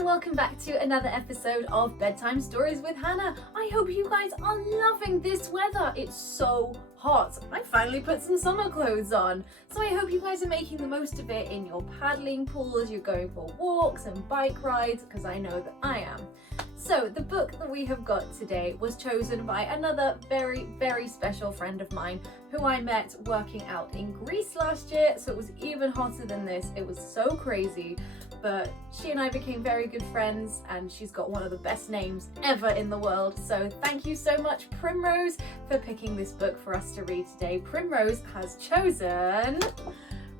and welcome back to another episode of Bedtime Stories with Hannah. I hope you guys are loving this weather. It's so hot. I finally put some summer clothes on. So I hope you guys are making the most of it in your paddling pools, you're going for walks and bike rides, because I know that I am. So the book that we have got today was chosen by another very, very special friend of mine who I met working out in Greece last year. So it was even hotter than this. It was so crazy, but she and I became very good friends and she's got one of the best names ever in the world. So thank you so much, Primrose, for picking this book for us to read today. Primrose has chosen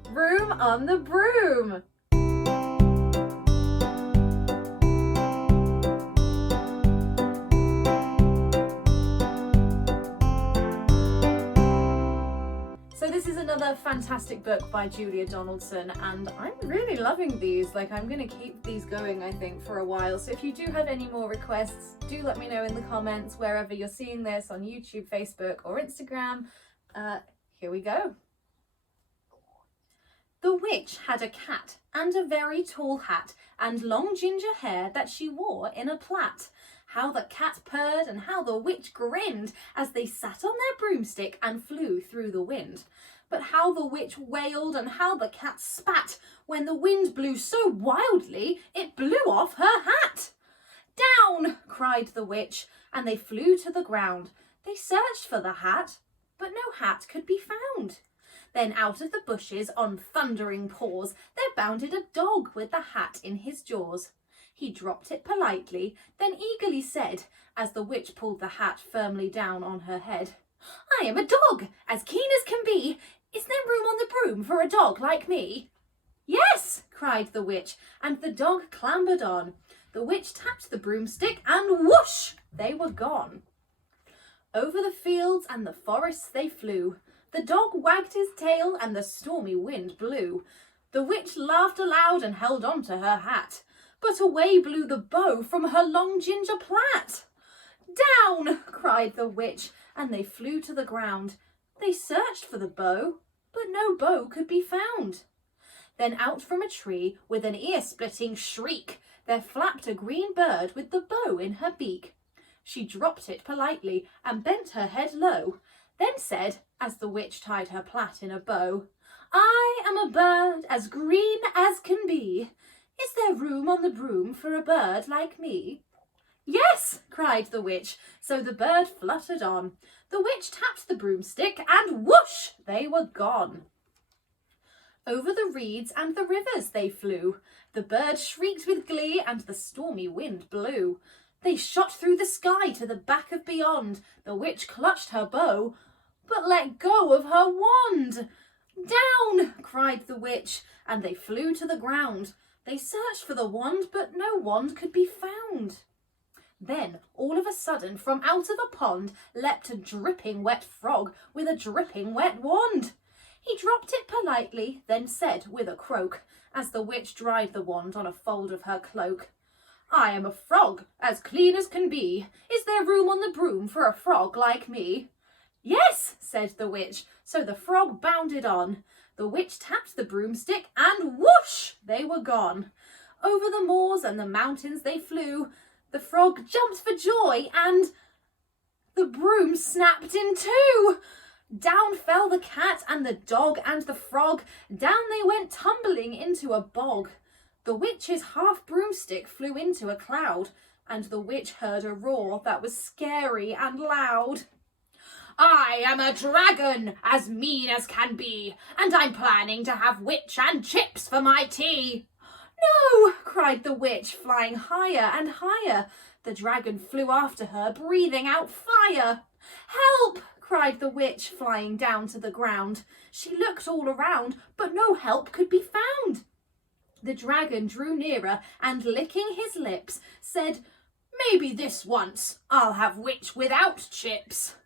Room on the Broom. This is another fantastic book by Julia Donaldson and I'm really loving these. I'm going to keep these going, I think, for a while. So if you do have any more requests, do let me know in the comments wherever you're seeing this, on YouTube, Facebook or Instagram. Here we go. The witch had a cat and a very tall hat and long ginger hair that she wore in a plait. How the cat purred and how the witch grinned as they sat on their broomstick and flew through the wind. But how the witch wailed and how the cat spat when the wind blew so wildly it blew off her hat. Down, cried the witch, and they flew to the ground. They searched for the hat, but no hat could be found. Then out of the bushes on thundering paws there bounded a dog with the hat in his jaws. He dropped it politely, then eagerly said, as the witch pulled the hat firmly down on her head, I am a dog, as keen as can be. Is there room on the broom for a dog like me? Yes, cried the witch, and the dog clambered on. The witch tapped the broomstick and whoosh, they were gone. Over the fields and the forests they flew. The dog wagged his tail and the stormy wind blew. The witch laughed aloud and held on to her hat. But away blew the bow from her long ginger plait. Down, cried the witch, and they flew to the ground. They searched for the bow, but no bow could be found. Then out from a tree, with an ear-splitting shriek, there flapped a green bird with the bow in her beak. She dropped it politely and bent her head low, then said, as the witch tied her plait in a bow, I am a bird as green as can be. Is there room on the broom for a bird like me? Yes, cried the witch, so the bird fluttered on. The witch tapped the broomstick and whoosh, they were gone. Over the reeds and the rivers they flew. The bird shrieked with glee and the stormy wind blew. They shot through the sky to the back of beyond. The witch clutched her bow, but let go of her wand. Down, cried the witch, and they flew to the ground. They searched for the wand, but no wand could be found. Then, all of a sudden, from out of a pond leapt a dripping wet frog with a dripping wet wand. He dropped it politely, then said with a croak, as the witch dried the wand on a fold of her cloak, I am a frog, as clean as can be. Is there room on the broom for a frog like me? Yes, said the witch, so the frog bounded on. The witch tapped the broomstick and whoosh, they were gone. Over the moors and the mountains they flew. The frog jumped for joy and the broom snapped in two. Down fell the cat and the dog and the frog. Down they went tumbling into a bog. The witch's half broomstick flew into a cloud and the witch heard a roar that was scary and loud. I am a dragon, as mean as can be, and I'm planning to have witch and chips for my tea. No, cried the witch, flying higher and higher. The dragon flew after her, breathing out fire. Help, cried the witch, flying down to the ground. She looked all around, but no help could be found. The dragon drew nearer and, licking his lips, said, Maybe this once I'll have witch without chips.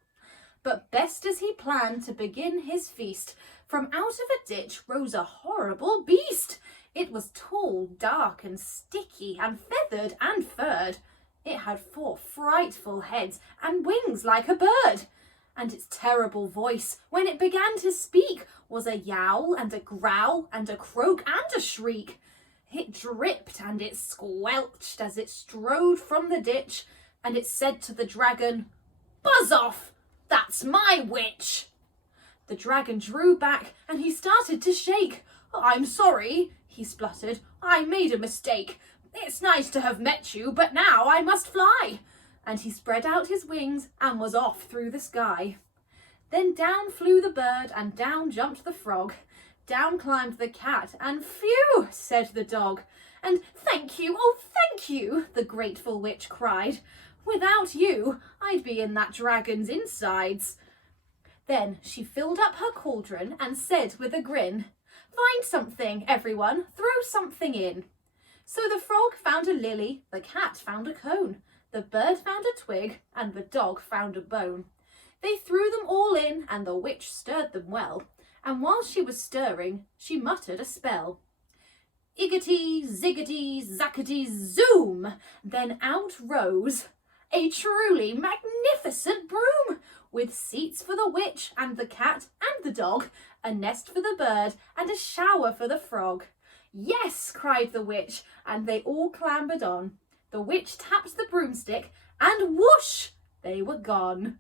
But best as he planned to begin his feast, from out of a ditch rose a horrible beast. It was tall, dark and sticky and feathered and furred. It had 4 frightful heads and wings like a bird. And its terrible voice, when it began to speak, was a yowl and a growl and a croak and a shriek. It dripped and it squelched as it strode from the ditch, and it said to the dragon, "Buzz off! That's my witch!" The dragon drew back and he started to shake. "I'm sorry," he spluttered. "I made a mistake. It's nice to have met you, but now I must fly." And he spread out his wings and was off through the sky. Then down flew the bird and down jumped the frog. Down climbed the cat and "Phew!" said the dog. And "Thank you, oh thank you," the grateful witch cried. "Without you, I'd be in that dragon's insides." Then she filled up her cauldron and said with a grin, "Find something, everyone, throw something in." So the frog found a lily, the cat found a cone, the bird found a twig, and the dog found a bone. They threw them all in, and the witch stirred them well, and while she was stirring, she muttered a spell. Iggity, ziggity, zackety, zoom! Then out rose a truly magnificent broom, with seats for the witch and the cat and the dog, a nest for the bird, and a shower for the frog. "Yes!" cried the witch, and they all clambered on. The witch tapped the broomstick, and whoosh! They were gone.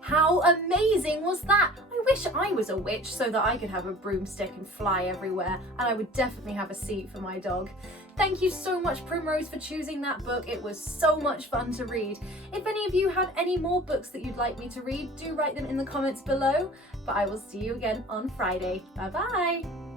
How amazing was that? I wish I was a witch so that I could have a broomstick and fly everywhere, and I would definitely have a seat for my dog. Thank you so much, Primrose, for choosing that book. It was so much fun to read. If any of you have any more books that you'd like me to read, do write them in the comments below. But I will see you again on Friday. Bye bye!